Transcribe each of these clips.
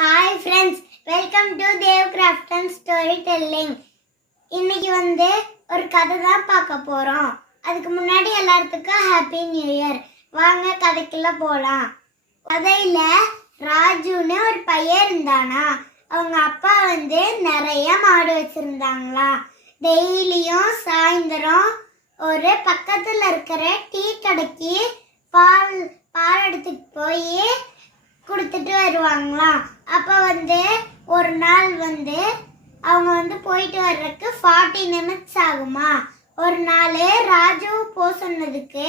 Hi friends, welcome to Devcraft and Storytelling. இன்னைக்கு ஒரு கதை தான் பார்க்க போறோம். அதுக்கு முன்னாடி எல்லாத்துக்கும் ஹாப்பி நியூ இயர். வாங்க கதைக்குள்ள போலாம். கதையில ராஜுன்னு ஒரு பையன் இருந்தானா. அவங்க அப்பா நிறைய மாடு வச்சிருந்தாங்களா. டெய்லியும் சாயந்தரம் ஒரு பக்கத்துல இருக்கிற டீ கடைக்கு பால் எடுத்துட்டு போய் கொடுத்துட்டு வருவாங்களாம். அப்போ ஒரு நாள் அவங்க போயிட்டு வர்றதுக்கு 40 நிமிட்ஸ் ஆகுமா. ஒரு நாள் ராஜு போக சொன்னதுக்கு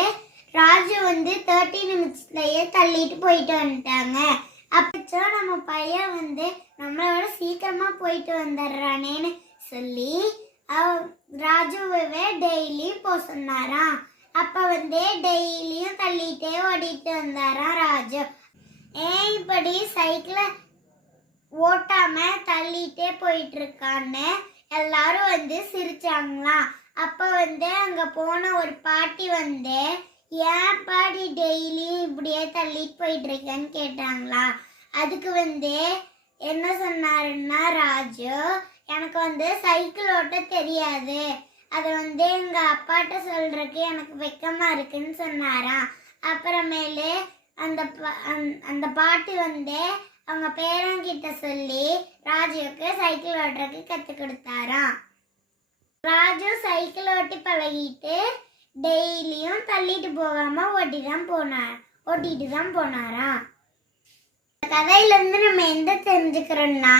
ராஜு 30 நிமிட்ஸ்லயே தள்ளிட்டு போயிட்டு வந்துட்டாங்க. அப்போ நம்ம பையன் நம்மளோட சீக்கிரமா போயிட்டு வந்துடுறானேன்னு சொல்லி ராஜுவே டெய்லி போக சொன்னாராம். அப்ப டெய்லியும் தள்ளிட்டே ஓடிட்டு வந்தாராம் ராஜு. ஏன் இப்படி சைக்கிள ஓட்டாம தள்ளிட்டே போயிட்டு இருக்கான்னு எல்லாரும் சிரிச்சாங்களாம். அப்ப அங்க போன ஒரு பாட்டி ஏன் பாட்டி டெய்லியும் இப்படியே தள்ளிட்டு போயிட்டு இருக்கேன்னு கேட்டாங்களா. அதுக்கு என்ன சொன்னாருன்னா ராஜு, எனக்கு சைக்கிள் ஓட்ட தெரியாது, அது எங்க அப்பாட்ட சொல்றதுக்கு எனக்கு வெக்கமா இருக்குன்னு சொன்னாராம். அப்புறமேலு அந்த பாட்டி அவங்க பேரங்கிட்ட சொல்லி ராஜுவுக்கு சைக்கிள் ஓட்டுறதுக்கு கத்து கொடுத்தாராம். ராஜு சைக்கிள் ஓட்டி பழகிட்டு டெய்லியும் தள்ளிட்டு போகாம ஓட்டிட்டு தான் போனாராம். கதையில இருந்து நம்ம எந்த தெரிஞ்சுக்கிறோம்னா,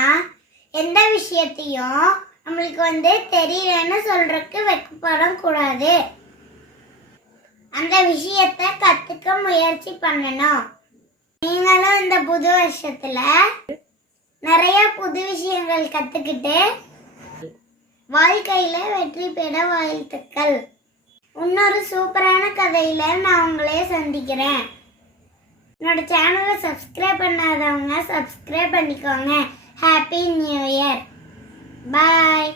எந்த விஷயத்தையும் நம்மளுக்கு தெரியலன்னு சொல்றதுக்கு வெக்கப்பட கூடாது. அந்த விஷயத்தை கத்துக்க முயற்சி பண்ணணும். நீங்களும் இந்த புது வருஷத்துல நிறைய புது விஷயங்கள் கத்துக்கிட்டு வாழ்க்கையில வெற்றி பெற வாழ்த்துக்கள். இன்னொரு சூப்பரான கதையில நான் உங்களே சந்திக்கிறேன். என்னோட சேனலை சப்ஸ்கிரைப் பண்ணாதவங்க சப்ஸ்கிரைப் பண்ணிக்கோங்க. Happy new year. பாய்.